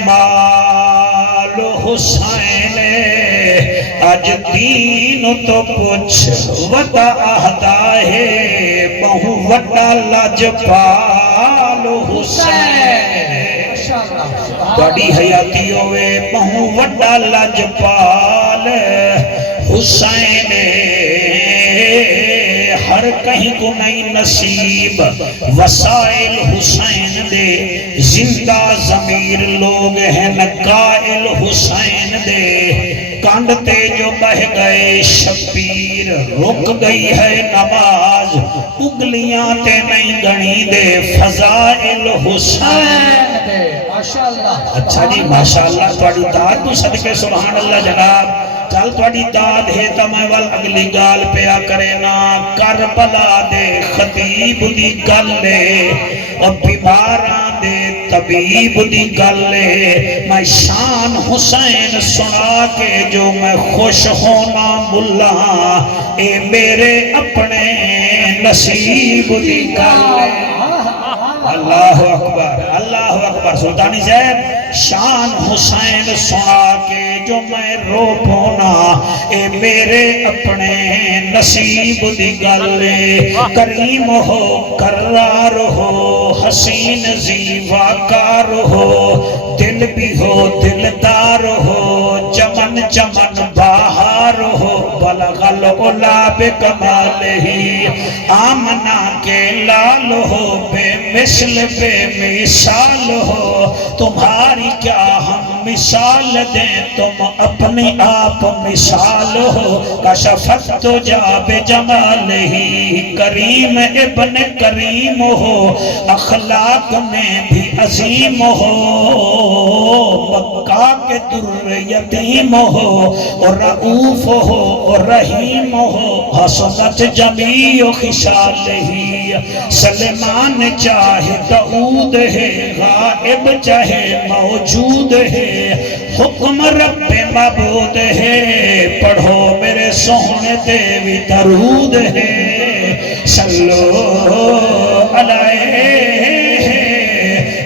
مال حسین اج دین تو پوچھ ودا آہدا ہے بہو ودا لجپال حسین بڑی حیاتی ہوئے بہو ودا لجپال حسین ہر کہیں کو نئی نصیب وسائل حسین دے زندہ ضمیر لوگ ہیں نقائل حسین دے کانڈتے جو بہ گئے شبیر رک گئی ہے نماز اگلیاں تے نہیں گنی دے فضائل حسین دے اچھا جی ماشاءاللہ توڑی داد تو صدقے سبحان اللہ جناب چل توڑی داد ہے تمہیں اگلی گال پیا کرے نا کربلا دے خطیب دی گلے اور بیماران دے طبیب دی گلے میں شان حسین سنا کے جو میں خوش ہونا ملا اے میرے اپنے نصیب دی گلے اللہ اکبر سلطانی زید شان حسین سنا کے جو میں رو پونا اے میرے اپنے نصیب دی گلے کریم ہو کرار ہو حسین زیواکار ہو دل بھی ہو دلدار ہو چمن چمن باہر ہو بلغ العلا بکمالہی آمنہ کے لال ہو بے مثل بے مثال ہو تمہاری کیا ہم مثال دیں تم اپنی آپ مثال ہو کشفت تو جا بے جمال ہی کریم ابن کریم ہو اخلاق میں بھی عظیم ہو مکہ کے در یتیم ہو اور رعوف ہو اور رحیم ہو حسنت جمیع خصال ہی سلمان چاہے دعود ہے غائب چاہے موجود ہے حکم رب معبود ہے پڑھو میرے سونے دیوی درود ہے صلو علیہ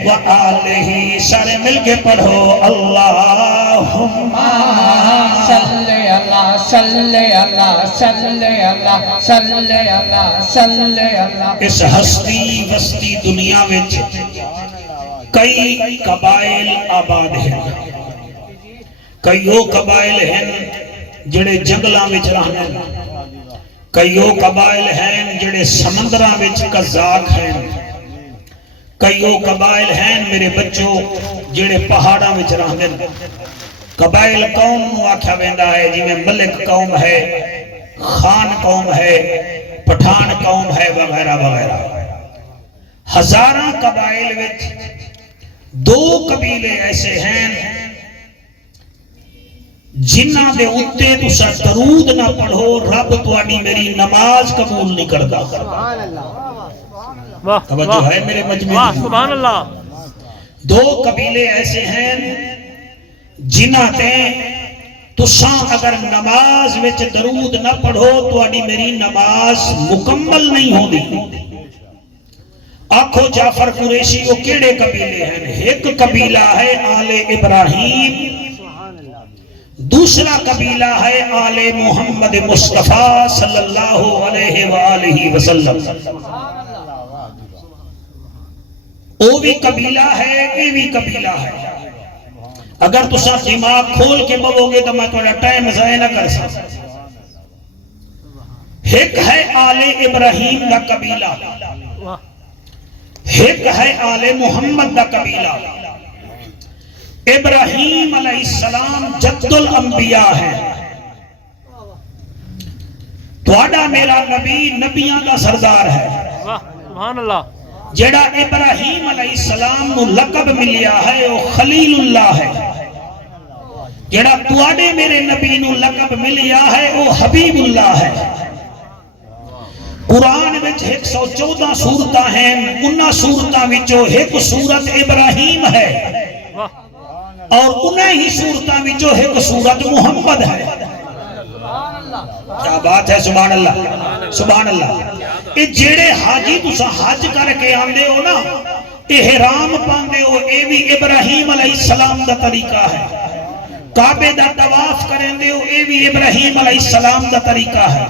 وآلہ سارے مل کے پڑھو اللہم صلی اللہ صلی اللہ صلی اللہ صلی اللہ صلی اللہ اس ہستی وستی دنیا میں کئی قبائل آباد ہیں کئیو قبائل ہیں جڑے جنگلاں وچ رہنے کئیو قبائل ہیں جڑے سمندراں وچ قزاق ہیں کئیو قبائل ہیں میرے بچوں جڑے پہاڑاں وچ رہنے قبائل قوم آکھیا ویندا ہے جی میں ملک قوم ہے خان قوم ہے پٹھان قوم ہے وغیرہ وغیرہ ہزاراں قبائل وچ دو قبیلے ایسے ہیں جنہ دے اتے تسا درود نہ پڑھو رب تواڈی میری نماز قبول نہیں کردا توجہ ہے میرے مجمع سبحان اللہ دو قبیلے ایسے ہیں جنہ تے تسا اگر نماز وچ درود نہ پڑھو تواڈی میری نماز مکمل نہیں ہوندی آنکھو جعفر قریشی وہ کیڑے قبیلے ہیں ایک قبیلہ ہے آل ابراہیم دوسرا قبیلہ ہے آل محمد مصطفیٰ صلی اللہ علیہ وآلہ وسلم وہ بھی قبیلہ ہے یہ بھی قبیلہ ہے اگر تو سب دماغ کھول کے بولو گے تو میں تھوڑا ٹائم ضائع نہ کر سکتا ایک ہے آل ابراہیم کا قبیلہ ایک ہے آل محمد دا قبیلہ ابراہیم علیہ السلام جد الانبیاء ہے توڑا میرا نبی نبیاں کا سردار ہے سبحان اللہ جڑا ابراہیم علیہ السلام نو لقب ملیا ہے وہ خلیل اللہ ہے جڑا توڑے میرے نبی نو لقب ملیا ہے وہ حبیب اللہ ہے قرآن وچ 114 سورتاں ہیں انہاں سورتاں وچوں ایک سورت ابراہیم ہے اور انہاں ہی سورتاں وچوں ایک سورت محمد ہے کیا بات ہے سبحان اللہ سبحان اللہ یہ جیڑے حاجی تسا حج کر کے آندے ہو نا احرام پاندے ہو اے بھی ابراہیم علیہ السلام دا طریقہ ہے، کعبے دا طواف کریں دے ہو اے بھی ابراہیم علیہ السلام دا طریقہ ہے،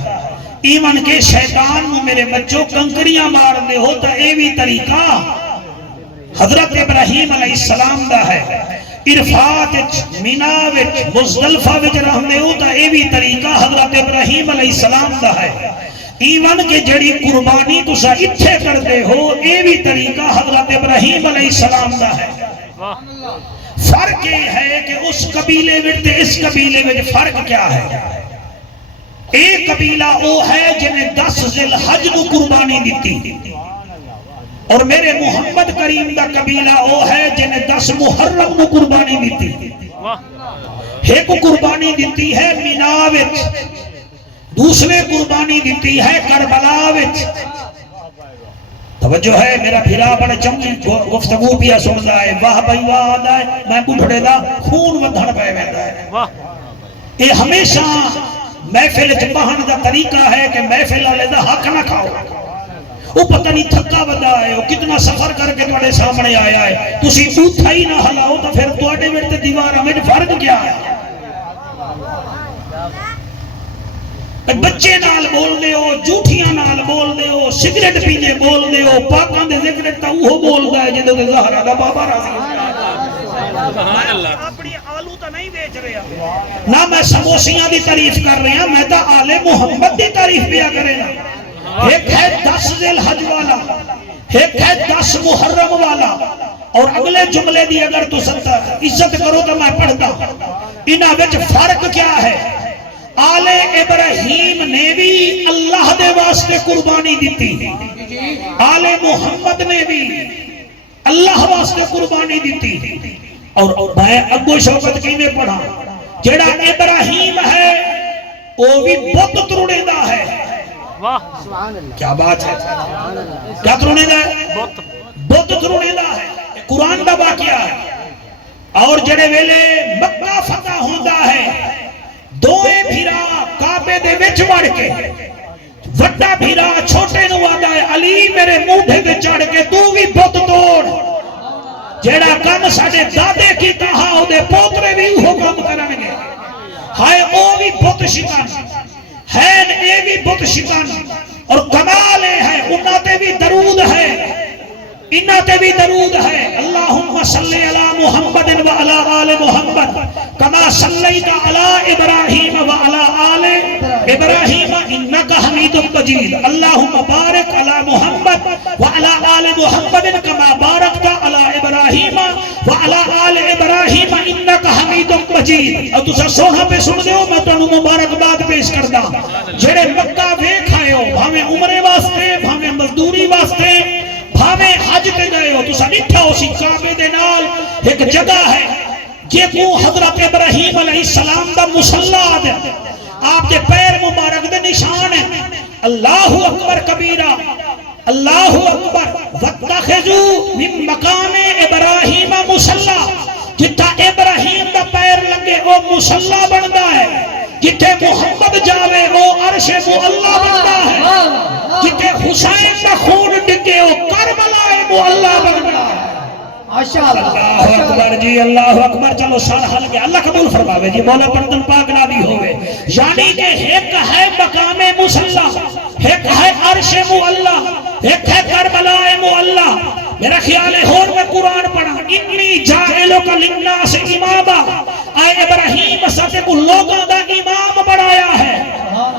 ایمن کے شیطان میں میرے بچوں کنکریاں مار دے ہو تا اے بھی طریقہ حضرت ابراہیم علیہ السلام دا ہے، عرفات مینا وچ مزدلفہ وچ رہندے ہو تا اے بھی طریقہ حضرت ابراہیم علیہ السلام دا ہے، ایمان کے جڑی قربانی تسا اتھے کر دے ہو اے بھی طریقہ حضرت ابراہیم علیہ السلام دا ہے۔ فرق یہ ہے کہ اس قبیلے میں اس قبیلے میں فرق کیا ہے؟ ایک قبیلہ وہ ہے جنہیں 10 ذی الحج کو قربانی دیتی، اور میرے محمد کریم دا قبیلہ وہ ہے جنہیں 10 محرم کو قربانی دیتی۔ ایک قربانی دیتی ہے مینا وچ، دوسرے قربانی دیتی ہے کربلا وچ۔ توجہ ہے، میرا پھرا بڑا چمچی گفتگو پیا سندا ہے، واہ بھائی واہ آدھا ہے، میں بڑھڑے دا خون ودھڑ پہ ویندا ہے۔ یہ ہمیشہ محفل چبہن دا طریقہ ہے کہ محفل والے دا حق نہ کھاؤ۔ وہ پتہ نہیں تھکا ودا ہے، وہ کتنا سفر کر کے تواڈے سامنے آیا ہے، تسی اوتھا ہی نہ ہلاؤ تو پھر تواڈے وچ تے دیواراں وچ فرق کیا ہے؟ بچے نال بول دے ہو، جھوٹیاں نال بول دے ہو، سگریٹ پینے بول دے ہو، پاکاں دے ذکر تا وہ بولدا ہے جدوں تے زہرا دا بابا راضی اپنی آلو تا نہیں بیچ رہا، نہ میں سموسیاں دی تعریف کر رہا، میں تا آل محمد دی تعریف پیا کرے نا۔ ایک ہے 10 ذی الحج والا، ایک ہے 10 محرم والا، اور اگلے جملے دی اگر تو سنتا عزت کرو تو میں پڑھتا، انہاں وچ فرق کیا ہے؟ آل ابراہیم نے بھی اللہ دے واسطے قربانی دیتی، آل محمد نے بھی اللہ واسطے قربانی دیتی، اور میں ابو شوکت کی میں پڑھا جڑا ابراہیم ہے وہ بھی بت تروڑے دا ہے۔ کیا بات ہے؟ کیا تروڑے دا ہے؟ بت تروڑے دا ہے، قرآن دا واقعہ ہے۔ اور جڑے ویلے مکہ فتح ہوندہ ہے، دوئے بھیرا کعبے دے وچ وڑ کے، وڈا بھیرا چھوٹے نو آدھا ہے علی میرے موڈھے دے چڑھ کے تو بھی بت توڑ، جیڑا کم ساڑے دادے کی تہا ہو دے پوترے بھی وہ کام کرنگے، ہائے او بھی بت شکن ہے، اے بھی بت شکن، اور کمال ہے انہاں تے بھی درود ہے، انہاں تے بھی درود ہے، اللہم صلی علی محمد و علی آل محمد کما صلیت علی ابراہیم و علی آل ابراہیم انکا حمید مجید، اللہم بارک علی محمد و علی آل محمد کما بارکت علی ابراہیم و علی آل ابراہیم انکا حمید مجید۔ اور تسا سوہا پہ سن دے ہو، میں تو مبارکباد پیش کردہ جڑے مکہ دیکھ آئے ہو، بھامے عمرے واسطے، بھامے مزدوری واسطے، بھامے حج تے گئے ہو، تسا نٹھا ہو سی کعبے دے نال ایک جگہ ہے یہ کو حضرت ابراہیم علیہ السلام دا مصلی دے، آپ کے پیر مبارک دے نشان ہے، اللہ اکبر کبیرہ، اللہ اکبر، وَاتَّخِذُوا مِن مَقَامِ ابراہیم مصلی، جتا ابراہیم دا پیر لگے وہ مصلی بندا ہے، جتے محمد جاوے وہ عرش معلی بندا ہے، جتے حسین دا خون ڈگے وہ کربلا معلی بندا ہے۔ اللہ اکبر جی، اللہ اکبر، چلو سارا حل گیا، اللہ قبول فرماوے جی، مولا پردن پاک نادی ہوئے، یعنی کہ ایک ہے مقام مصلی، ایک ہے عرش معلی، ایک ہے کربلا معلی۔ میرا خیال ہے اور میں قرآن پڑھا، انی جاہلک للناس اماما، اے ابراہیم ساتھ کو لوگاں دا امام بڑھایا ہے،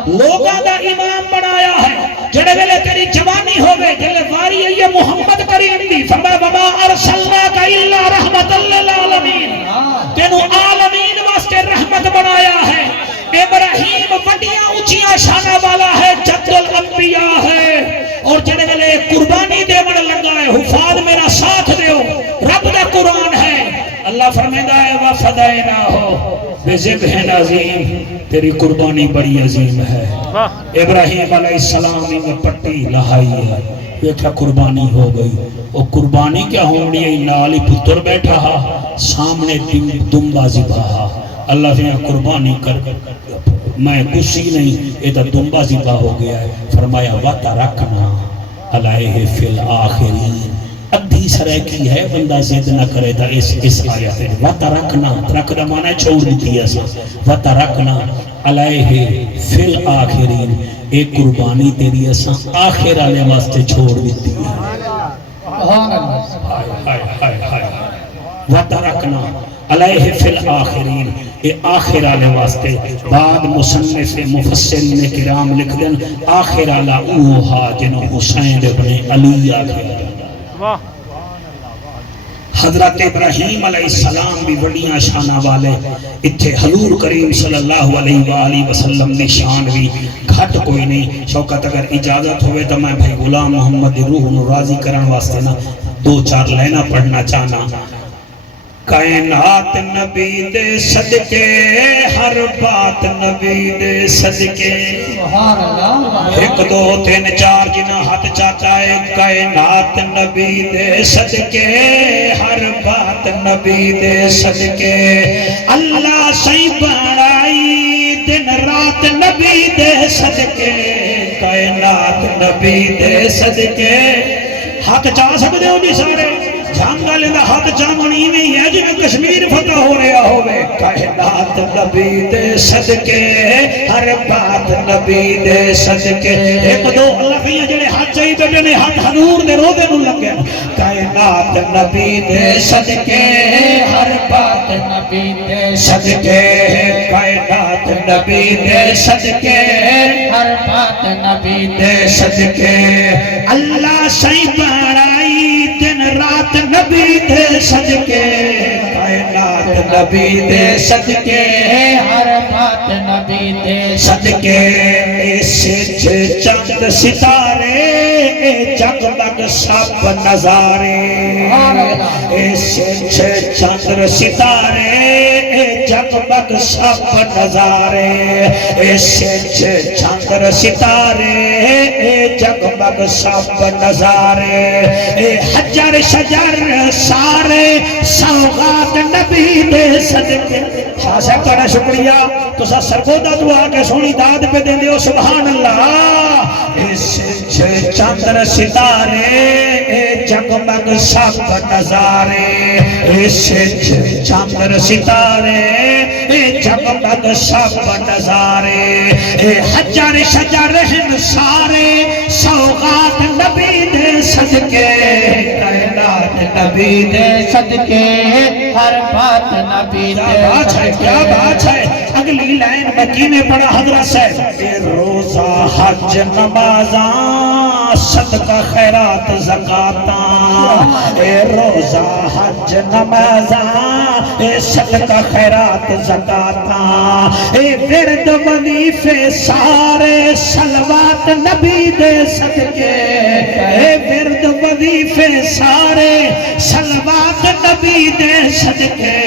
لوگاں دا امام بڑھایا ہے، جڑے ویلے تیری جوانی ہوئے، جلے واری ہے محمد کریم دی، فرمایا وما ارسلناک الا رحمت للعالمین، تینو عالمین واسطے رحمت بنایا ہے۔ ابراہیم وڈیاں اونچیاں شانہ والا ہے، جد الانبیاء ہے، اور جڑے ویلے قربانی دیوڑ لگا ہے، حفاظ میرا ساتھ دیو، رب دا قرآن ہے، اللہ فرمیدہ ہے وَفَدَيْنَاهُ بِذِبْحٍ عَظِيمٍ، تیری قربانی بڑی عظیم ہے۔ ابراہیم علیہ السلام نے پٹی لہائی ہے، یہ کیا قربانی ہو گئی، وہ قربانی کیا ہونی ہے، نالی پتر بیٹھا سامنے دمبا ذبح، اللہ نے قربانی کر میں کسی نہیں، یہ تو دمبا ذبح ہو گیا ہے، فرمایا وَتَرَكْنَا عَلَيْهِ فِي الْآخِرِينَ، ادھی سرائکی ہے بندہ زد نہ کرے دا اس آیت ہے وَتَرَکْنَا رکھنا مانا ہے چھوڑ دیتی ہے وَتَرَکْنَا عَلَيْهِ فِي الْآخِرِينَ ایک قربانی تیری ایسا آخر آلے واسطے چھوڑ دیتی ہے وَتَرَکْنَا عَلَيْهِ فِي الْآخِرِينَ اے آخر آلے واسطے بعد مصنف مفسرین کرام لکھ دیں آخر آلہ اوہا جنہوں حسین ابن علی آگے حضرت ابراہیم علیہ السلام بھی بڑیاں شانہ والے اتھے حضور کریم صلی اللہ علیہ وآلہ وسلم نے شان بھی گھٹ کوئی نہیں شوکت اگر اجازت ہوئے تو میں بھائی غلام محمد روح راضی کرن واسطے نا 2-4 لینا پڑھنا چاہنا کائنات نبی دے صدقے ہر بات نبی دے صدقے 1 2 3 4 جنہ ہاتھ چاہتا ہے کائنات نبی دے صدقے ہر بات نبی دے صدقے اللہ سی بڑائی دن رات نبی دے صدقے کائنات نبی دے صدقے ہاتھ چاہ سکتے ہو جی سارے جانگا لیندہ ہاتھ چامنی میں ہے جی میں کشمیر فتح ہو رہا ہوئے کائنات نبی دے صدقے ہر بات نبی دے صدقے 1 2 اللہ فیہ جلے ہاتھ چاہی بیٹے نے ہاتھ حضور دے رو دے نو لگ گیا کائنات نبی دے صدقے ہر بات نبی دے صدقے کائنات نبی دے صدقے ہر بات نبی دے صدقے اللہ سی بڑائی دن رات نبی دے صدقے کائنات نبی دے صدقے ہر بات نبی دے صدقے اس چند ستارے جگمگ سب نظارے اس چند ستارے جگمگ سب نظارے اس چند ستارے جگمگ سب نظارے حجر شجر سارے سوغات نبی دے صدقے شاہ صاحب بڑا شکریہ تو سا سرگودہ دعا کے سونی داد پہ دے دیو سبحان اللہ اس چاندر ستارے جگمگ سب نظارے اس چاندر ستارے جگمگ سب نظارے حجر شجر سارے سوغات نبی دے صدقے کائنات نبی دے صدقے ہر بات نبی دے صدقے کیا بات ہے اگلی لائن مکی میں پڑھا حضرت صاحب اے روزہ حج نمازاں صدقہ خیرات زکاتاں اے روزہ حج نمازاں اے صدقہ خیرات زکاتاں اے ورد وظیفے سارے صلوات نبی دے صدقے اے ورد وظیفے سارے صلوات نبی دے صدقے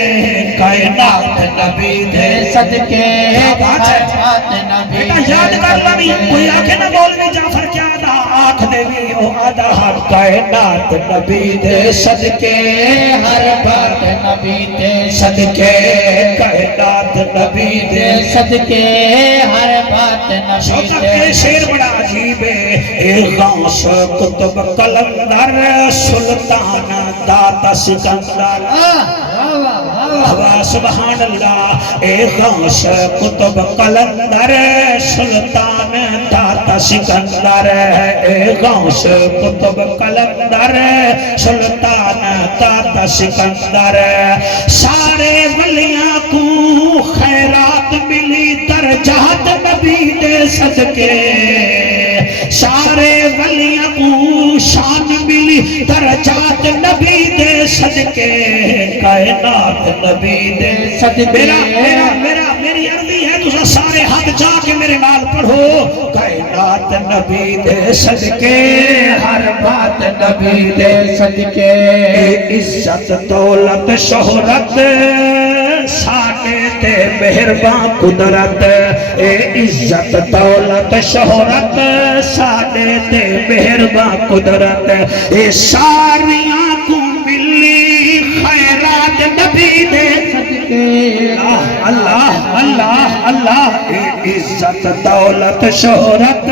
کائنات نبی دے صدقے کیا بات ہے بیٹا یاد کر لانی کوئی آنکھیں نہ بولنے جعفر کیا دا آنکھ دے بھی او آدھا ہر کائنات نبی دے صدقے ہر بات نبی دے صدقے کائنات نبی دے صدقے ہر بات نبی دے شیر بڑا عجیب ہے اے غوث کتب قلندر سلطان داتا سکندر سبحان اللہ اے غوث کتب قلندر سلطان داتا سکندر اے غوث کتب قلندر سلطان داتا سکندر سارے ولیاں کو خیرات ملی درجات نبی دے صدقے سارے ولیاں کو شان ملی درجات نبی دے صدقے کائنات نبی دے صدقے میری عرضی ہے تو سارے ہاتھ جا کے میرے نال پڑھو کائنات نبی دے صدقے ہر بات نبی دے صدقے عزت دولت شہرت سانے تے مہربان قدرت اے عزت دولت شہرت سانے تے مہربان قدرت اے ساریاں کو ملی خیرات نبی دے صدقے اللہ اللہ اللہ عزت دولت شہرت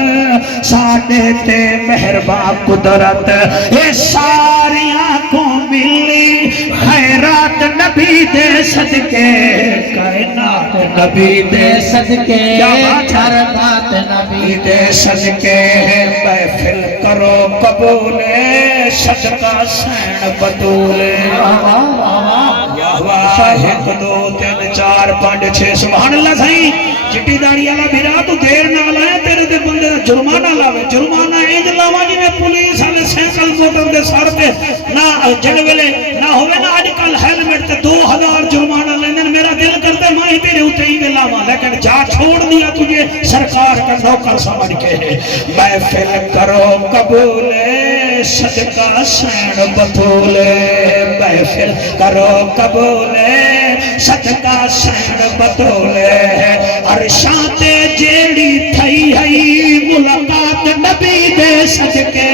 ساڈے تے مہربان قدرت اے ساریاں کو ملی خیرات نبی دے صدقے کائنات نبی دے صدقے ہر بات نبی دے صدقے محفل کرو قبول صدقہ سین بطول ایک دو تین چار پانچ چھ سبحان اللہ صحیح چٹی داڑی والا بھیرا تو دیر نہ لائے تیرے دے بندے دا جرمانہ لاوے جرمانہ اینج لاوا جی میں پولیس والے سائیکل موٹر دے سر تے نہ جڑ ویلے نہ ہوے نہ اج کل ہیلمٹ تے 2000 جرمانہ لیندے میرا دل کرتا ہے میں تیرے اوتے ہی لاواں لیکن جا چھوڑ دیا تجھے سرکار کا نوکر سمجھ کے محفل کرو قبول صدقہ سین بطول محفل کرو قبول صدقہ سین بطول عرشاں تے جیڑی تھئی ہے ملاقات نبی دے صدقے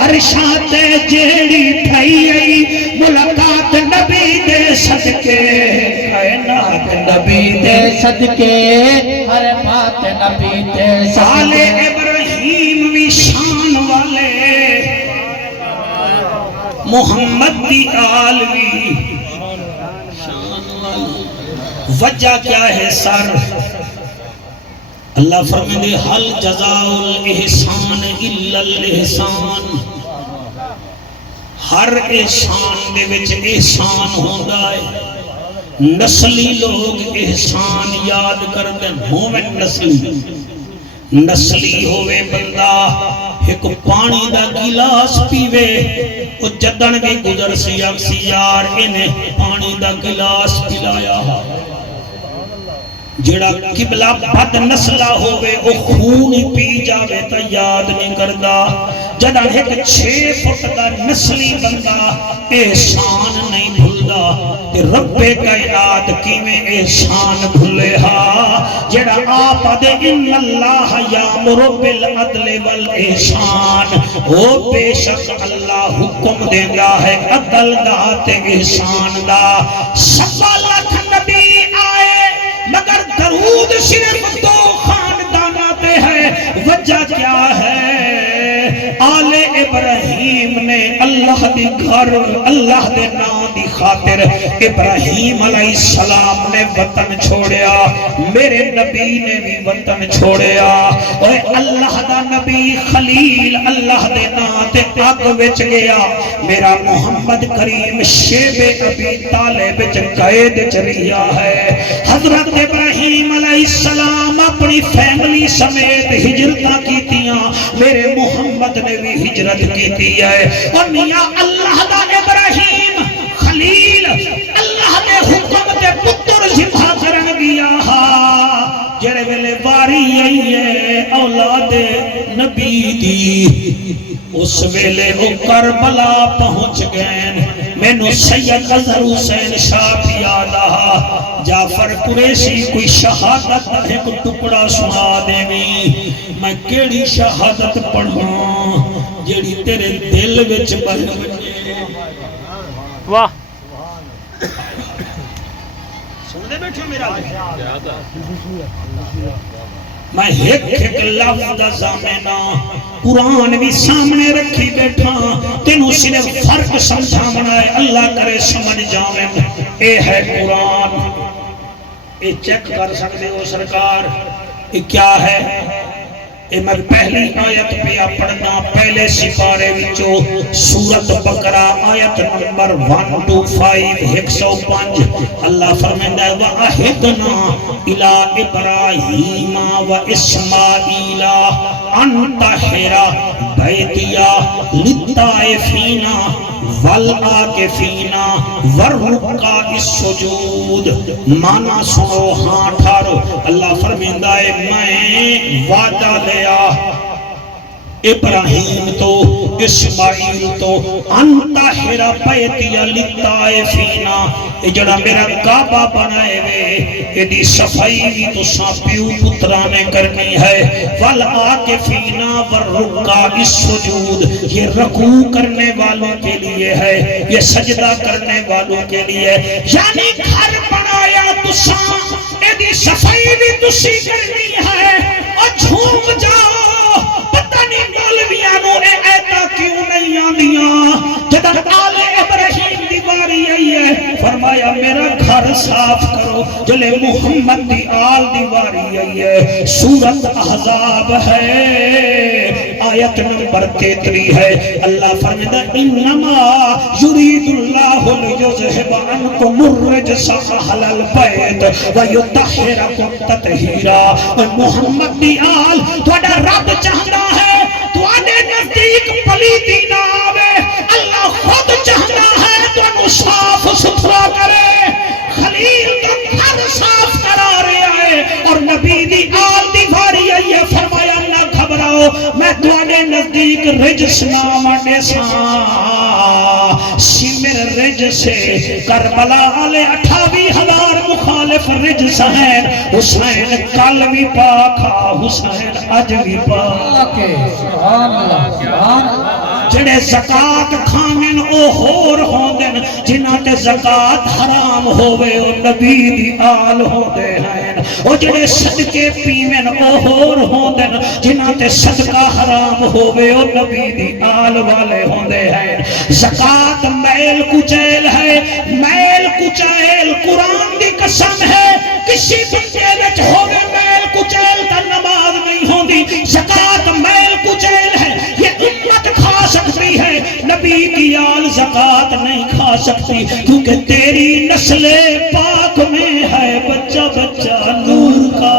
عرشاں تے جیڑی تھئی ہے ملاقات نبی دے صدقے کائنات نبی دے صدقے ہر بات نبی دے سال ابراہیم وی شان والے محمد دی آل وی وجہ کیا ہے سر اللہ فرمائے حل جزاء الاحسان الا الاحسان ہر احسان دے وچ احسان ہوندا ہے نسلی لوگ احسان یاد کردے ہوویں نسلی ہوئے بندہ ایک پانی دا گلاس پیوے او جدن بھی گزر سی اکسی یار انہیں پانی دا گلاس پلایا جڑا قبلہ بد نسلہ ہوئے او خون پی جاوے تا یاد نہیں کردہ جڑا ایک 6 فٹ دا نسلی بندہ احسان نہیں بھولدا کہ رب کائنات کیویں احسان بھولے ہا جڑا آپ دے ان اللہ یامر بالعدل والاحسان او بے شک اللہ حکم دیندا ہے عدل دا تے احسان دا 1.25 لاکھ نبی آئے مگر درود صرف 2 خاندانہ پہ ہے وجہ کیا ہے آل ابراہیم نے اللہ دی گھر اللہ دے نام دی خاطر ابراہیم علیہ السلام نے وطن چھوڑیا میرے نبی نے بھی وطن چھوڑیا اور اللہ دا نبی خلیل اللہ دے نام تے اگ وچ گیا میرا محمد کریم شیب ابی طالب وچ قید چلیا ہے حضرت ابراہیم علیہ السلام اپنی فیملی سمیت ہجرتاں کیتیاں میرے محمد نے بھی ہجرت کیتی ہے اور میاں اللہ دا ابراہیم خلیل اللہ نے حکم تے پتر ذبح کرن گیا جڑے ویلے واری آئی ہے اولاد نبی دی اس ویلے وہ کربلا پہنچ گئے مینوں سید اظہر حسین شاہ یاد آہا جعفر قریشی کوئی شہادت ایک ٹکڑا سنا دیوی میں کیڑی شہادت پڑھوں جیڑی تیرے دل وچ بن واہ سن دے بیٹھے میرا میں ایک لفظ دا زامنہ قرآن بھی سامنے رکھی بیٹھا تینوں صرف فرق سمجھاونا ہے اللہ کرے سمجھ جاویں اے ہے قرآن اے چیک کر سکتے ہو سرکار اے کیا ہے اے میں پہلی آیت پہ پڑھنا پہلے سپارے وچوں سورت بقرہ آیت نمبر 125 105 اللہ فرمائندا ہے وَأَحِدْنَا إِلَىٰ إِبْرَاهِيمَ وَإِسْمَاعِيلَ أَن طَهِّرَ بَيْتِيَ لِلطَّائِفِينَ وَالْعَاكِفِينَ وَالرُّكَّعِ السُّجُودِ مانا سنو ہاں ٹھارو اللہ فرمائندا ہے میں وعدہ لیا ابراہیم تو اسماعیل تو انتا ہیرا پیتیا لطائفینا یہ جڑا میرا کعبہ بنائے وے ایدی صفائی بھی تو ساپیو پترانے کرنی ہے والآکفینا والرکع السجود یہ رکوع کرنے والوں کے لیے ہے یہ سجدہ کرنے والوں کے لیے یعنی گھر بنایا تو تباہی بھی تسی کرنی ہے اور جھوم جاؤ پتہ نہیں مولویاں نو اے ایتا کیوں نہیں آندیاں جدن آل ابراہیم دی باری آئی ہے فرمایا میرا گھر صاف کرو جلے محمد دی آل دی باری آئی ہے سورت احزاب ہے آیت نمبر 33 ہے اللہ فرماتا انما یرید اللہ لیذھب عنکم الرجس اہل البیت ویطہرکم تطہیرا محمد دی آل تہاڈا رب چاہتا ہے تواڈے نزدیک پلیتی نہ آوے اللہ خود چاہتا ہے تانوں صاف ستھرا کرے خلیل کا گھر صاف کرا رہا ہے اور نبی دی آل دی باری آئی ہے فرمایا نہ گھبراؤ میں تواڈے نزدیک رجس نہ منڈے ساں سمر رجس کربلا والے 28,000 مخالف رجس ہیں حسین کل بھی پاک حسین اج بھی پاک سبحان اللہ سبحان اللہ جڑے زکات کھاویں او ہور ہوندن جنہاں تے زکات حرام ہووے او نبی دی آل ہوندے ہیں او جڑے صدقے پیویں او ہور ہوندن جنہاں تے صدقہ حرام ہووے او نبی دی آل والے ہوندے ہیں زکات میل کچیل ہے میل کچیل قرآن دی قسم ہے کسی بندے وچ ہووے میل کچیل تا نماز نہیں ہوندی زکات میل کچیل ہے یہ امت کھا سکتی ہے نبی کی آل زکات نہیں کھا سکتی کیونکہ تیری نسل پاک میں ہے بچہ بچہ نور کا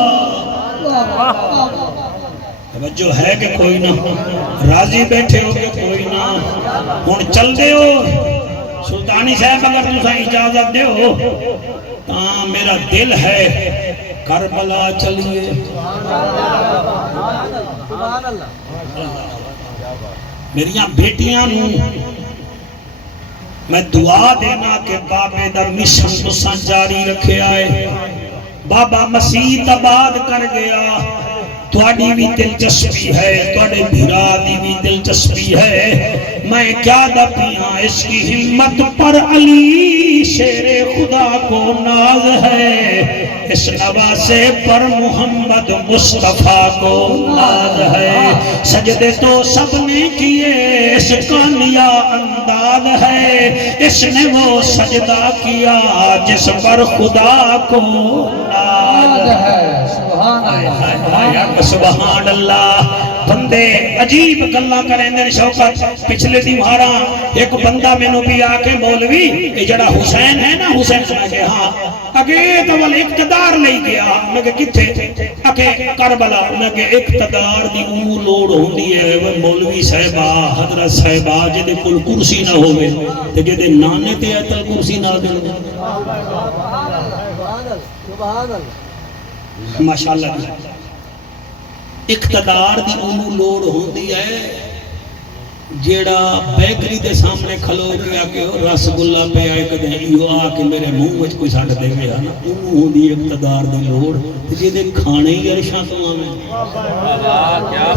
توجہ ہے کہ کوئی نہ راضی بیٹھے ہو کہ کوئی نہ ہن چل دے ہو سلطانی صاحب اگر تساں اجازت دے ہو تاں میرا دل ہے کربلا چلیے سبحان اللہ میریاں بیٹیاں نوں میں دعا دینا کہ بابے در مشن تساں جاری رکھے آئے بابا مسیح آباد کر گیا تواڈی بھی دلچسپی ہے تواڈے بھرا دی بھی دلچسپی ہے میں کیا دپیاں اس کی ہمت پر علی شیر خدا کو ناز ہے اس نواسے پر محمد مصطفیٰ کو ناز ہے سجدے تو سب نے کیے اس کا نیا انداز ہے اس نے وہ سجدہ کیا جس پر خدا کو ناز ہے سبحان اللہ سبحان اللہ بندے عجیب گلاں کریں دے شوکت پچھلے دیوارا ایک بندہ میں نو بھی آکے مولوی یہ جڑا حسین ہے نا حسین سنا کہ ہاں اگے دول اقتدار لے گیا میں کہ کتھے اگے کربلا میں کہ اقتدار دی او لوڑ ہوندی ہے وہ مولوی صاحبہ حضرت صاحبہ جدے کل کرسی نہ ہوئے تے جدے نانے تے ایتل کرسی نہ دے ماشاءاللہ اقتدار دی انہوں لوڑ ہوندی ہے جیڑا بیکری دے سامنے کھلو کیا کہ رس گلہ پہ آئے کہ یہ آ کے میرے منہ وچ کوئی ساڑھ دے گیا نا انہوں ہوندی اقتدار دی لوڑ جی دے کھانے ہی عرشاں تو آمیں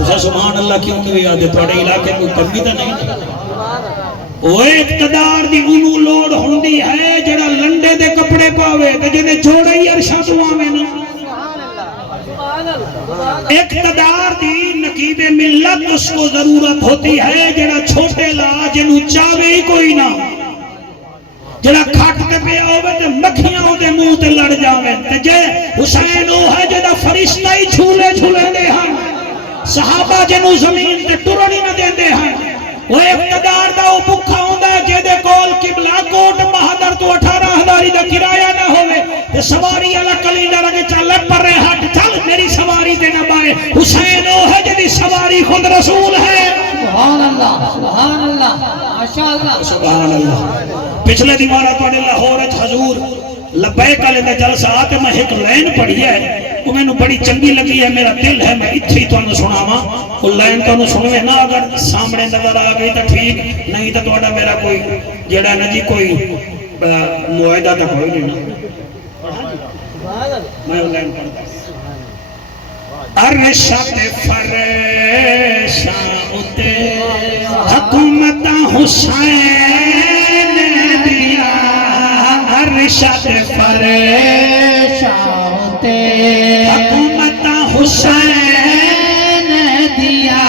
تو سبحان اللہ کیوں کہ یاد ہے توڑے علاقے کوئی کمی تا نہیں وہ اقتدار دی انہوں لوڑ ہوندی ہے جیڑا لنڈے دے کپڑے پاوے تو جی دے چھوڑے ہی عرشاں تو آمیں نا اقتدار دی نقیب ملت اس کو ضرورت ہوتی ہے جڑا چھوٹے لا جنہوں چاہوے ہی کوئی نہ جڑا کھاٹتے پہ ہوئے تے مکھیاں ہو دے منہ تے لڑ جاوے تے جے حسین ہو ہے جڑا فرشتہ ہی چھولے چھولے دے ہیں صحابہ جنہوں زمین تے ٹرڑی نہ دے دے ہیں وہ اقتدار دا وہ بکھا ہوندہ جے دے کول قبلہ کوٹ بہادر تو 18,000 دا کرایہ نہ ہوئے تے سواری اللہ کلیلہ رکھے چلے پر رہے ہاتھ چل میری سواری تے نہ بائے حسین ہو ہے جدی سواری خود رسول ہے سبحان اللہ ماشاءاللہ سبحان اللہ پچھلے دیوارہ تو لاہور حضور لبیک علیہ دا جلسہ آتے میں ایک لین پڑھی ہے وہ میں نے بڑی چنگی لگی ہے میرا دل ہے میں اتھی تو انہوں سناما وہ لین تو انہوں سنوے نہ اگر سامنے نظر آگئی تو ٹھیک نہیں تو توڑا میرا کوئی جیڑا نجی کوئی معاہدہ تک ہوئی نہیں میں وہ لین پڑھتا ارشد فرشاں اتے حکومت حسین دیا ارشد فرشاں حکومت حسین دیا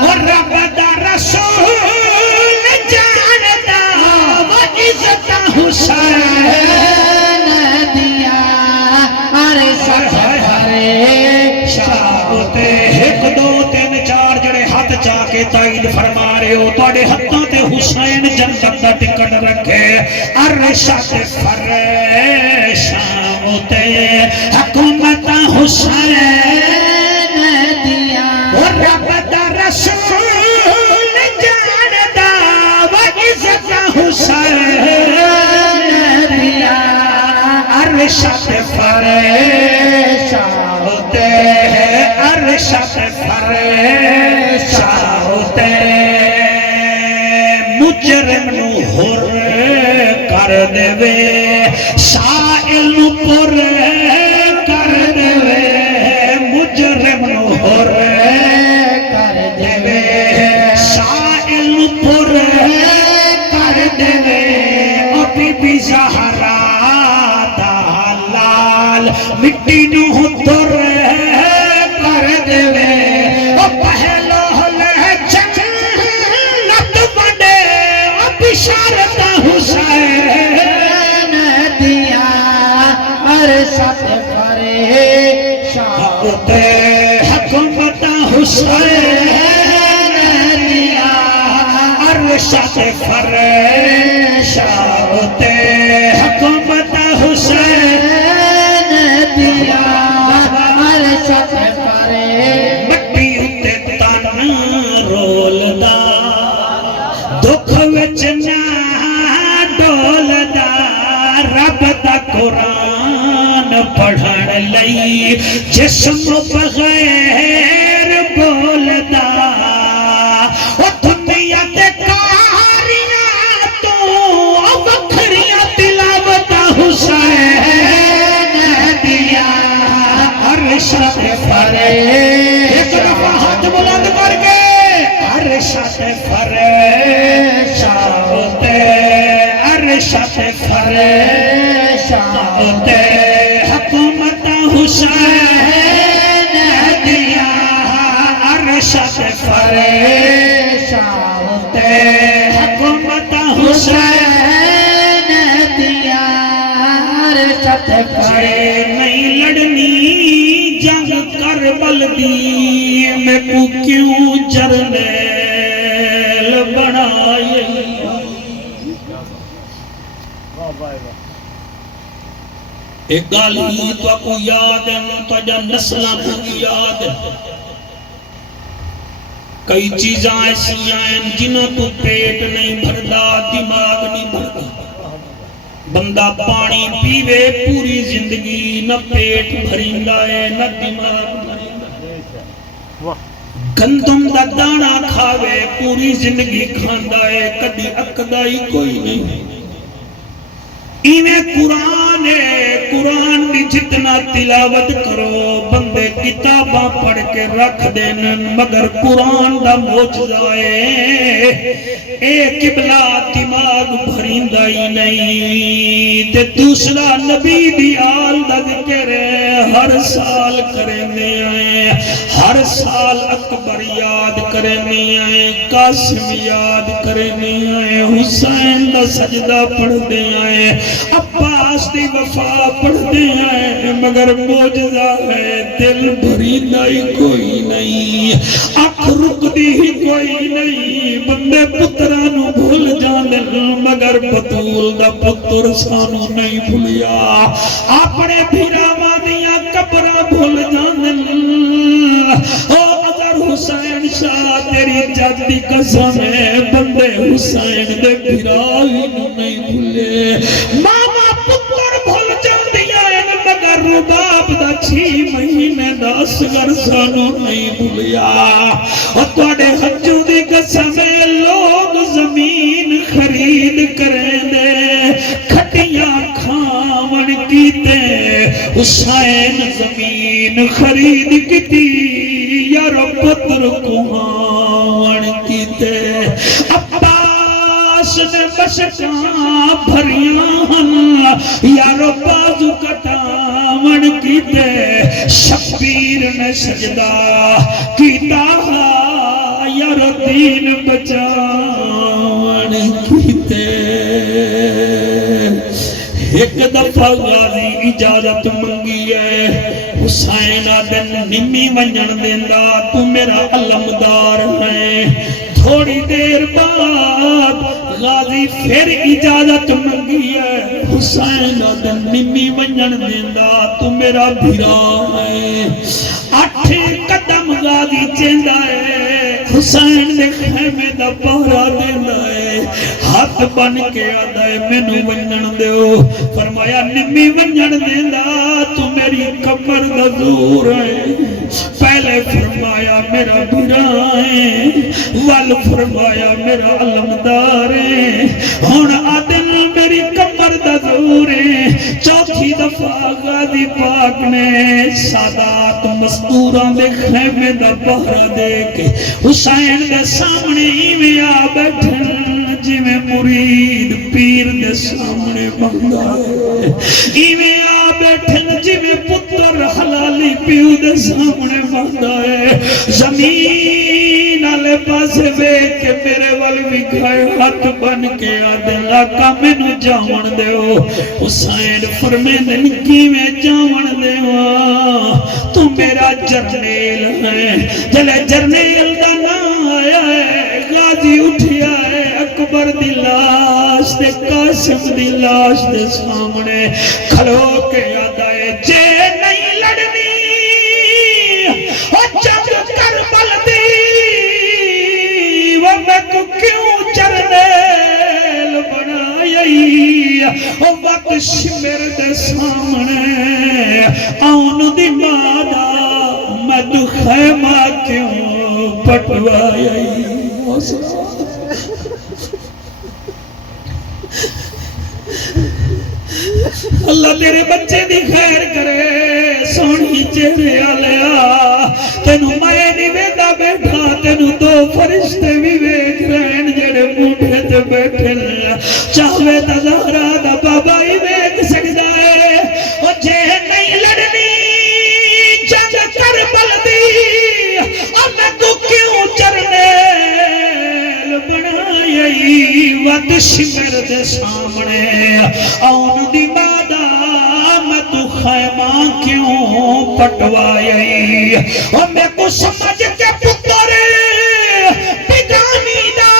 اور رب دا رسول جاندا و عزت حسین دیا ارے شاہتے ایک دو تین چار جڑے ہاتھ چاہ کے تائید فرما رہے ہو توڑے ہاتھوں تے حسین جنت دا ٹکٹ رکھے ارشاد فرشاہتے حکومت حسین دیا اور رب دا رسول جاندا و عزت حسین دیا ارشاد فرشاہتے ارشاد فرشاہتے مجرم نو حر کر دے سائل نو پر کر دے مجرم نو حر کر دے سائل نو پر کر دے او بی بی زہرا دا لال مٹی نو در کر دے او پہلو لے جنت بڑے او بشارت حسین دیا ارشاد شاہتے حکومت حسین دیا ارشاد شاہتے حکومت حسین دیا ارشاد مٹی اتے تن رولدا دکھ وچ نہ ڈولدا رب دا قرآن پڑھن لئی جسم بغیر بولدا او دنیا دے کاریاں تو وکھریاں تلاوت حسین دیا ارشاد ایک دفعہ ہاتھ بلند کر کے ارشاد فرشاہتے ارشاد فرشاہتے حکومت حسین دیا ارشاد فرشاہتے حکومت حسین دیا ارشاد نہیں لڑنی جنگ کربل دی میں کو کیوں جرنیل بنائے ایک گالی تو کو یاد ہے تو جا نسلہ کو یاد ہے کئی چیزاں ایسی ہیں جنہوں تو پیٹ نہیں بھردا دماغ نہیں بھردا بندہ پانی پیوے پوری زندگی نہ پیٹ بھریندا ہے نہ دماغ بھریندا ہے گندم دا دانا کھاوے پوری زندگی کھاندا ہے کدی اکدا ہی کوئی نہیں انہیں قرآن ہے قرآن کی جتنا تلاوت کرو بندے کتاباں پڑھ کے رکھ دینا مگر قرآن دا موجزہ ہے اے قبلہ دماغ بھریندا ہی نہیں تے دوسرا نبی دی آل دا ذکر ہے ہر سال کرنے آئے ہر سال اکبر یاد کرنے آئے قاسم یاد کرنے آئے حسین دا سجدہ پڑھ دے آئے عباس دی وفا پڑھ دے آئے مگر موجزہ ہے دل بھریندا ہی کوئی نہیں اکھ رک دی ہی کوئی نہیں بندے پترانو بھول جاندن مگر بطول دا پتر سانو نہیں بھولیا اپنے بھیراواں دیاں قبراں بھول جاندن او اگر حسین شاہ تیری جدی قسم ہے بندے حسین دے بھراوی نو نہیں بھولے ماما پتر بھول جاندیاں مگر رباب دا 6 مہینے دا اصغر سانو نہیں بھولیا اور تواڈے حجو دی قسم لوگ زمین خرید کریں دے کھٹیاں کھاون کیتے حسین زمین خرید کیتی یار پتر کوہاون کیتے عباس نے بشکاں بھریاں ہن یار بازو کٹاون کی کیتے شبیر نے سجدہ کیتا یار دین بچان کیتے ایک دفعہ غازی اجازت منگی ہے حسین آدن نمی ونجن دیندہ تو میرا علمدار ہے تھوڑی دیر بعد غازی پھر اجازت منگی ہے حسین آدن نمی ونجن دیندہ تو میرا بھیرا ہے 8 قدم غازی چیندہ ہے حسین دے خیمے دا پہرا دیندہ ہے ہاتھ بن کے آدھا ہے مینو ونجن دیو فرمایا نمی ونجن دیندہ تو میری کمر دا زور ہے پہلے فرمایا میرا بھرا ہے وال فرمایا میرا علمدار ہے ہون آدن میری کمر دا زور ہے چوتھی دفعہ غازی پاک نے سادات مستوران دے خیمے دا پہرا دے کے حسین دے سامنے میں آ بیٹھن جی میں مرید پیر دے سامنے بندہ ہے ایویں آ بیٹھن جی میں پتر حلالی پیو دے سامنے بندہ ہے زمین آلے پاس بیٹھ کے میرے والوی گھائے ہاتھ بن کے آدھن آقا میں نو جاون دے ہو حسین فرمین نکی میں جاون دے ہو تو میرا جرنیل ہے جلے جرنیل دا نا آیا ہے غازی اٹھیا ہے اکبر دی لاش دے قاسم دی لاش دے سامنے کھلو کے آدھا ہے جے نہیں لڑنی اور جب کربل دی وہ میں کو کیوں جرنیل بنائی وہ وقت شمر دے سامنے آن دی مادا میں تو خیمہ کیوں پٹوائی اللہ تیرے بچے دی خیر کرے سونی چہرے آلیا تینو میں نہیں ویدہ بیٹھا تینو 2 فرشتے بھی ویکھ رہن جڑے موٹھے تے بیٹھے لیا چاہوے تا زہرا دا بابا ہی ویکھ سکتا ہے اور جے نہیں لڑنی جنگ کربل دی اب میں تو کیوں جرنیل بنائی وقت شمر دے سامنے آن دی مادا میں تو خیمہ کیوں پٹوائی اور میں کو سمجھ کے پتر بگانی دا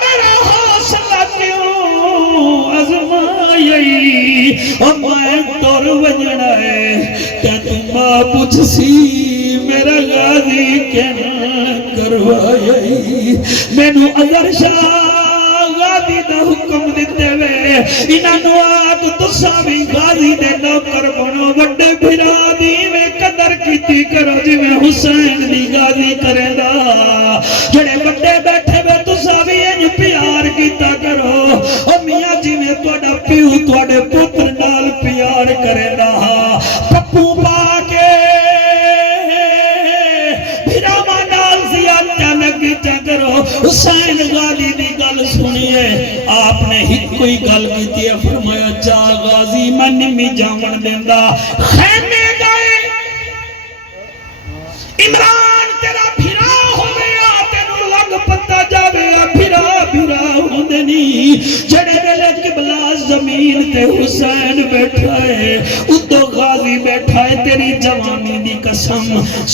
میرا حوصلہ کیوں ازمائی اور میں ٹور وجڑا ہے کہ تم پوچھ سی میرا غازی کہنا کروائی میں نو اگر شاہ غازی دا حکم دیتے ہوئے انہوں آگ تسا بھی غازی دے نوکر بنو وڈے بھرا دی میں قدر کیتی کرو جی میں حسین دی غازی کرے دا جڑے وڈے بیٹھے ہوئے تسا بھی ان پیار کیتا کرو اور میاں جی میں توڑا پیو توڑے پتر نال پیار کرے دا پپو پا کے حسین غازی دی گل سنیے آپ نے ہی کوئی گل کی ہے فرمایا جا غازی میں نمی جاون دیندہ خیمے گئے عمران تیرا بھیرا ہو گیا تینو لگ پتا جاوے بھیرا بھیرا ہو دنی جڑے ویلے قبلہ زمین تے حسین بیٹھا ہے ادھو غازی بیٹھا ہے تیری جوانی دی قسم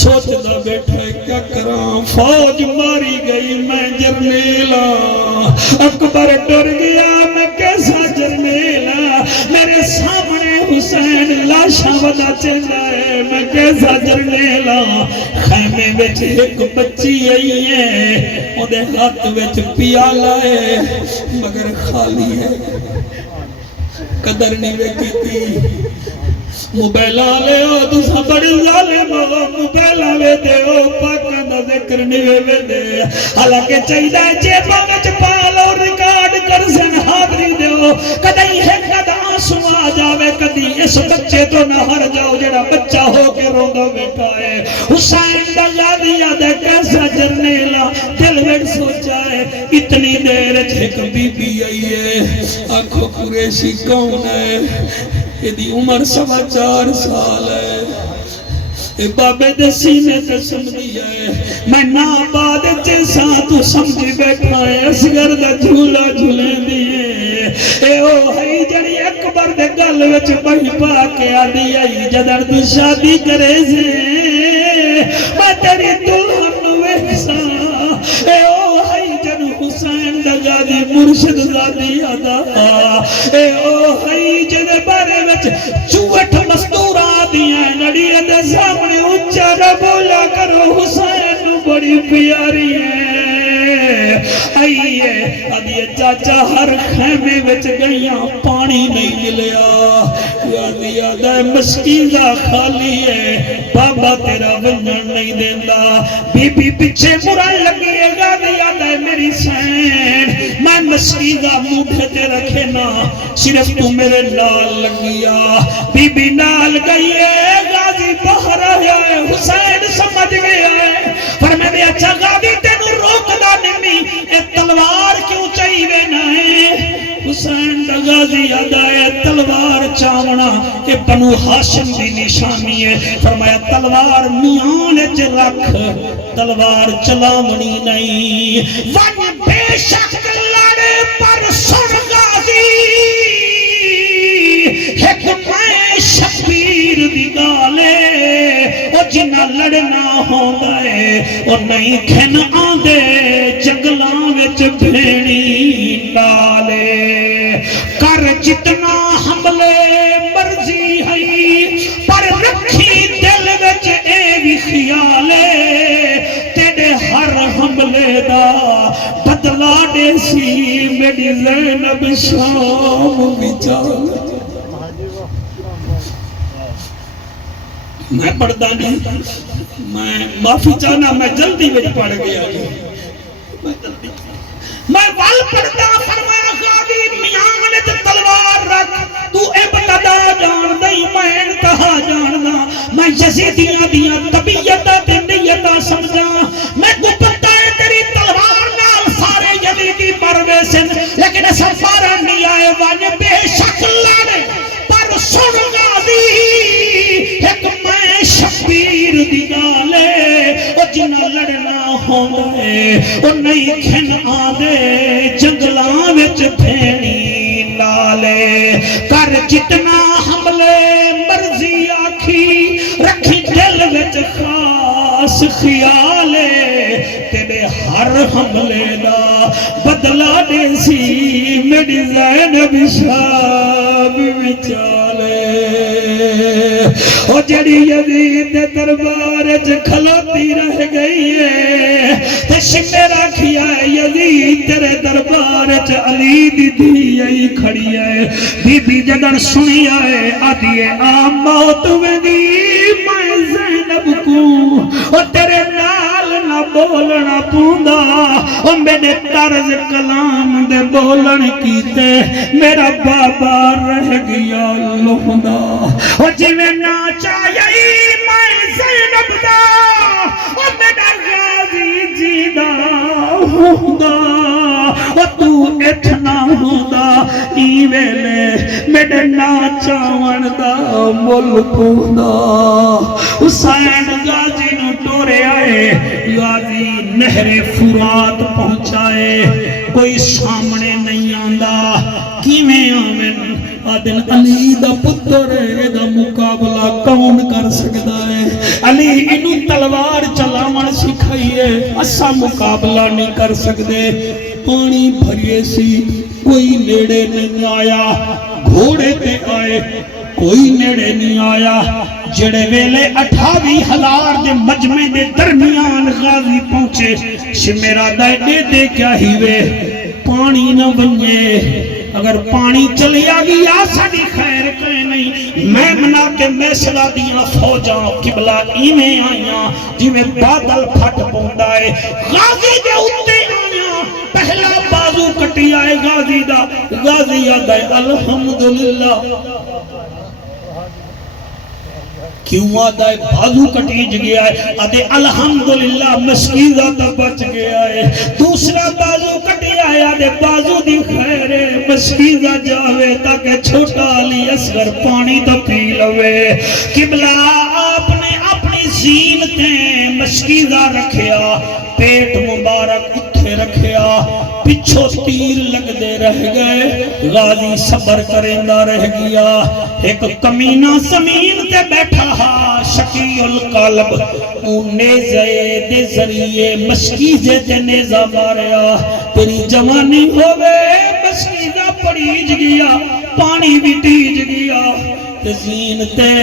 سوچ دا بیٹھا ہے کیا کراں فوج ماری گئی میں جرنیلا اکبر ڈر گیا میں کیسا جرنیلا میرے سامنے حسین لاشا ودا چلا ہے میں کیسا جرنیلا خیمے وچ ایک بچی آئی ہے اودے ہاتھ وچ پیالہ ہے مگر خالی ہے قدر نہیں ویکھی تھی موبائل آلے ہو تسا بڑی ظالم ہو موبائل آلے دے ہو پاکاں دا ذکر نہیں وے دے حالانکہ چاہیے جیباں وچ پالو ریکارڈ کر سن حاضری دیو کدی ہے کد آنسو آ جاوے کدی اس بچے تو نہ ہر جاؤ جڑا بچہ ہو کے روندا بیٹھا ہے حسین دا غازی یاد ہے کیسا جرنیلا دل وچ سوچا ہے اتنی دیر ایک بی بی آئی ہے آنکھوں قریشی کون ہے یہ دی عمر 4.25 سال ہے، اے بابے دے سینے تے سمجھی ہے، میں نا بعد جیسا تو سمجھی بیٹھا ہے، اسگر دا جھولا جھولے دیئے، اے او ہائی جڑی اکبر دے گل وچ بہی پا کے آدھی آئی جدر دی شادی کرے سے میں تیری دلہن ویسا، اے او ہائی جن حسین دگا دی مرشد زادی ادا، اے او ہائی جن بارے وچ چوٹ مستورہ دیاں نڑی دے سامنے اچھا نہ بولا کرو، حسین نو بڑی پیاری ہے، آئیے ادھیے چاچا ہر خیمے وچ گئیاں پانی نہیں ملیا، یادی آدھا مسکینہ خالی ہے، بابا تیرا ونجن نہیں دیندہ، بی بی پچھے مرا لگی ہے، یادی آدھا میری سین میں مسکینہ موٹھے تے رکھے نا، صرف تو میرے نال لگیا، بی بی نال گئی ہے، غازی باہر آیا ہے، حسین سمجھ گیا ہے، فرمائے اچھا غازی تینو روک دا نمی، اے تلوار کیوں چاہیے نہ ہے، حسین دا غازی ادا ہے تلوار چاونا، اے بنو ہاشم دی نشانی ہے، فرمایا تلوار میان چ رکھ، تلوار چلاونی نہیں، ون بے شک لڑے پر سن غازی، ایک میں شبیر دی گالے، او جنہ لڑنا ہوندہ ہے، او نہیں کھن آندے جنگلاں وچ بھیڑی نالے، کر جتنا حملے مرضی ہے، پر رکھی دل وچ اے بھی خیالے، تیرے ہر حملے دا بدلا دے سی میری زینب شام بچال، میں پڑھتا نہیں، میں معافی چاہنا، میں جلدی میں پڑھ گیا، میں وال پڑھتا، فرمایا غازی میاں تے تلوار رکھ، تو ابتدا جان دئی میں انتہا جاننا، میں یزیدیاں دیاں طبیعتاں تے نیتاں سمجھا، میں کو پتہ ہے تیری تلوار نال سارے یزیدی مر ویسن، لیکن ایسا مارا نہیں آئے، ون بے شک لڑے پر سن غازی، ایک میں شبیر دی گالے، او جنہ لڑنا ہوندے، او نہیں کھن آدے جنگلاں وچ بھیڑی نالے، کر جتنا حملے مرضی آکھی، رکھی دل وچ خاص خیالے، تیرے ہر حملے دا بدلا دے سی میری زینب شام بچالے، او جڑی یزید دے دربار وچ کھلوتی رہ گئی ہے، تے شمیرا کھیا ہے یزید تیرے دربار وچ علی دی دھی آئی کھڑی ہے، بی بی جدن سنی آئے آدھیے آ موت ویندی میں زینب کو، او تیرے نال نہ بولنا پوندا، او میرے طرز کلام دے بولن کیتے میرا بابا رہ گیا لہندا، او جویں نہ چاہیے میں زینب دا، او میرا غازی جیدا ہوندا، او تو اتنا ہوندا ای ویلے میرے نا چاون دا ملک ہوندا، حسین غازی نو ٹورے آئے، غازی نہر فرات پہنچائے، کوئی سامنے نہیں آندا، کیویں آمن آدن علی دا پتر ہے، دا مقابلہ کون کر سکتا ہے، علی انہوں تلوار چلاون سکھائیے، اسا مقابلہ نہیں کر سکتے، پانی بھریے سی کوئی نیڑے نہیں آیا، گھوڑے تے آئے کوئی نیڑے نہیں آیا، جڑے ویلے 28,000 دے مجمع دے درمیان غازی پہنچے، شمیرہ دے دے کیا ہی وے پانی نہ بنجے، اگر پانی چلی آگی آسا دی خیر کرے نہیں، میں منا کے میسرہ دیا فوجاں قبلہ ایمیں آئیاں، جی میں بادل پھٹ پوندائے، غازی دے اتے آئیاں، پہلا بازو کٹی آئے غازی دا، غازی آدھائے الحمدللہ، کیوں آدھا ہے بازو کٹیج گیا ہے آدھے الحمدللہ مسکیزہ تا بچ گیا ہے دوسرا بازو کٹیا ہے آدھے بازو دی خیر ہے مسکیزہ جاوے تاکہ چھوٹا علی اصغر پانی تا پی لوے قبلہ آپ نے اپنی زینتیں مسکیزہ رکھیا پیٹ مبارک اتھے رکھیا پچھو تیر لگ دے رہ گئے غازی صبر کرندہ رہ گیا ایک کمینہ زمین تے بیٹھا ہا شکی القلب نیزے دے ذریعے مشکیزے تے نیزہ ماریا تیری جوانی ہوئے مشکیزہ پڑیج گیا پانی بھی ٹیج گیا تزین تے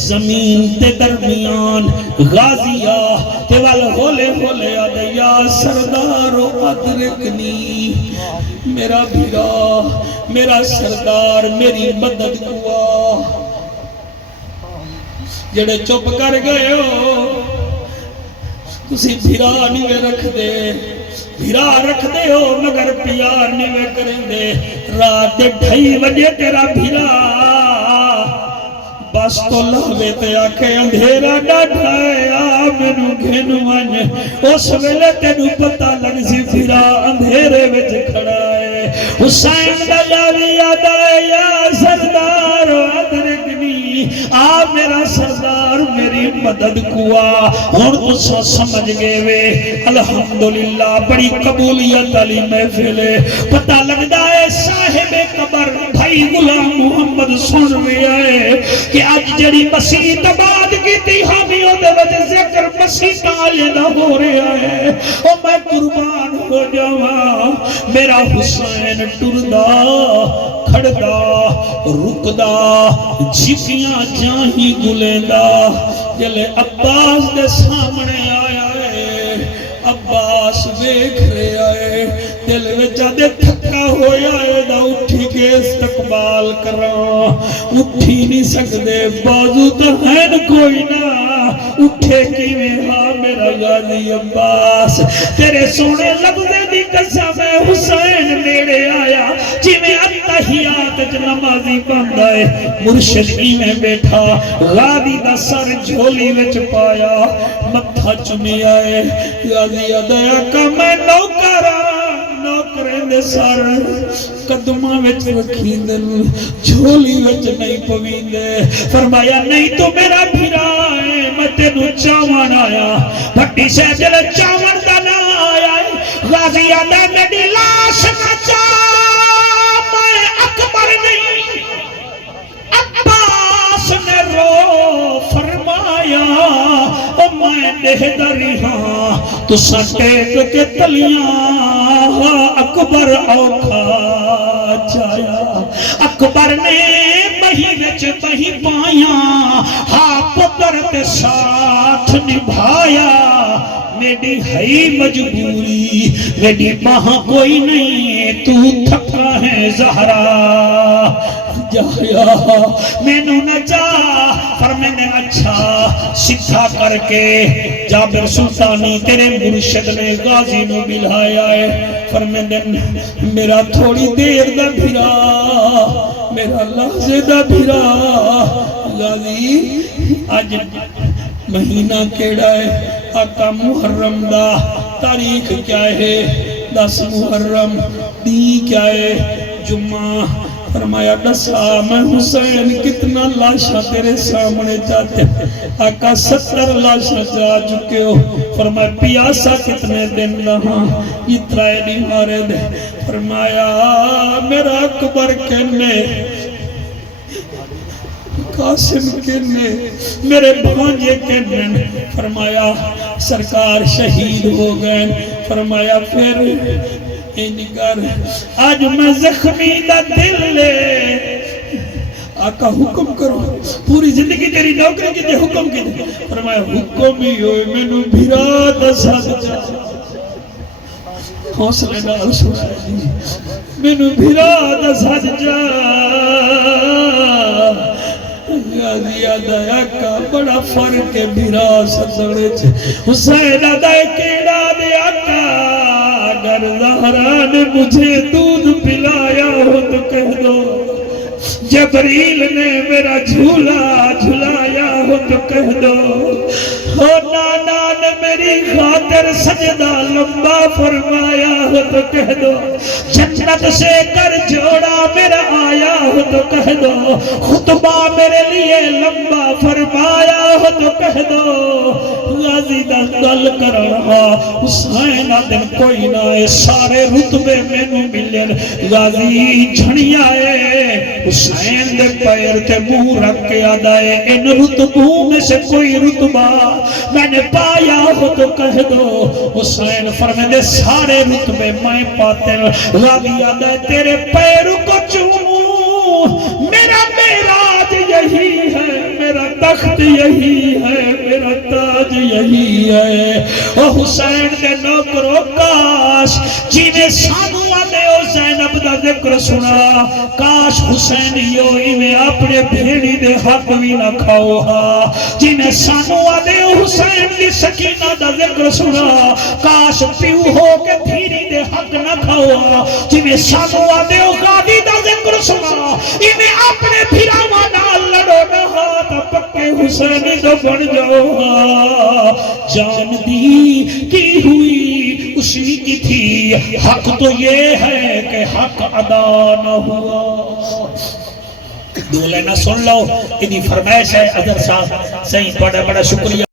زمین تے درمیان غازیہ تے وال ہولے ہولے آدھے یا سردارو ادرکنی میرا بھیرا میرا سردار میری مدد کوا جڑے چپ کر گئے ہو تسی بھیرا نہیں رکھ دے بھیرا رکھ دے ہو مگر پیار نہیں کریں دے رات ڈھائی بجے تیرا بھیرا بس تو لاوے تے آکھے اندھیرا ڈاٹھا ہے آمینو گھن ون اس ویلے تینو پتہ لگ سی پھرا اندھیرے وچ کھڑا ہے حسین دا جاوی آدھا ہے یا سردار ادرکنی آ میرا سردار میری مدد کوا اور تسا سمجھ گئے وے الحمدللہ بڑی قبولیت علی محفل ہے پتہ لگدا ہے صاحب قبر بھائی غلام محمد سن رہے آئے کہ آج جڑی مسیح تباد کی تھی حامیوں دے وجہ ذکر مسیح تالے نہ ہو رہا ہے اور میں قربان ہو جاواں میرا حسین ٹردہ کھڑدا رکدا جھکیاں جاہی گلیندہ جلے عباس دے سامنے آیا ہے عباس دیکھ رہے آئے دل وچا دے تھکا ہویا ہے دا اٹھی کے استقبال کراں اٹھی نہیں سکدے بازو تو ہے کوئی نہ اٹھے کیویں ہاں میرا غازی عباس تیرے سونے لفظے دی قسم ہے حسین نیڑے آیا جویں اتحیات وچ نمازی بندا ہے مرشد میں بیٹھا غازی دا سر جھولی وچ پایا متھا چومیا ہے غازی دیا کا میں نوکرا نوکریں دے سر قدمہ وچ رکھی دل جھولی وچ نہیں پویندے فرمایا نہیں تو میرا بھیرا ہے میں تینو چاون آیا بھٹی سے جل چاون دا نہ آیا غازی آدھا میری لاش نہ چاہ میں اکبر نہیں عباس نے رو فرمایا او میں دہدری ہاں تو سٹیک کے تلیاں اکبر اوکھا جایا اکبر نے بہی وچ بہی پائیاں ہاں پتر تے ساتھ نبھایا میری ہے مجبوری میری ماں کوئی نہیں تو تھکا ہے زہرا جایا مینو نہ جا فرمینے اچھا سکھا کر کے جابر سلطانی تیرے مرشد نے غازی نو بلھایا ہے فرمینے میرا تھوڑی دیر دا بھیرا میرا لحظے دا بھیرا غازی آج مہینہ کیڑا ہے آقا محرم دا تاریخ کیا ہے 10 محرم دی کیا ہے جمعہ فرمایا دسا میں حسین کتنا لاشا تیرے سامنے چاہتے آقا 70 لاشا چاہ چکے ہو فرمایا پیاسا کتنے دن رہا اترائے نہیں مارے دے فرمایا میرا اکبر کہنے قاسم کہنے میرے بھانجے کہنے فرمایا سرکار شہید ہو گئے فرمایا پھر انکار آج میں زخمی دا دل لے آقا حکم کرو پوری زندگی تیری نوکری کی دے حکم کی دے فرمایا حکم ہی ہوئے میں نو بھیرا دا ساتھ جا حوصلے نال سنائے جی میں نو بھیرا دا ساتھ جا غازی آدھایا کا بڑا فرق ہے بھیرا سدڑے چھے حسین آدھایا کیڑا دے آقا اگر زہرا نے مجھے دودھ پلایا ہو تو کہہ دو جبریل نے میرا جھولا جھولا ہو تو کہہ دو ہو نانا نے میری خاطر سجدہ لمبا فرمایا ہو تو کہہ دو جنت سے کر جوڑا میرا آیا ہو تو کہہ دو خطبہ میرے لیے لمبا فرمایا ہو تو کہہ دو غازی دا گل کر رہا حسین دن کوئی نہ سارے رتبے میں نو ملین غازی جھنیا ہے حسین دے پیر تے منہ رکھ کے آدائے ان رتبوں میں سے کوئی رتبہ میں نے پایا ہو تو کہہ دو حسین فرمائے دے سارے رتبے میں پاتے غازی آدائے تیرے پیر کو چوموں میرا معراج یہی ہے میرا تخت یہی ہے میرا تاج یہی ہے او حسین دے نوکرو کاش جیویں سانو آدھے او زینب دا ذکر سنا کاش حسینیو میں اپنے بھیڑی دے حق بھی نہ کھاؤ ہا جیویں سانو آدھے او حسین دی سکینہ دا ذکر سنا کاش پیو ہو کے بھیڑی دے حق نہ کھاؤ ہا جیویں سانو آدھے او غازی دا ذکر سنا انہیں اپنے بھیڑاواں نال لڑو نہ ہاتھ پکے حسینی تو بن جاؤ ہا جان دی کی ہوئی اسی کی تھی حق تو یہ ہے کہ حق ادا نہ ہوا دولے نہ سن لو انہی فرمائش ہے اظہر صاحب صحیح بڑا بڑا شکریہ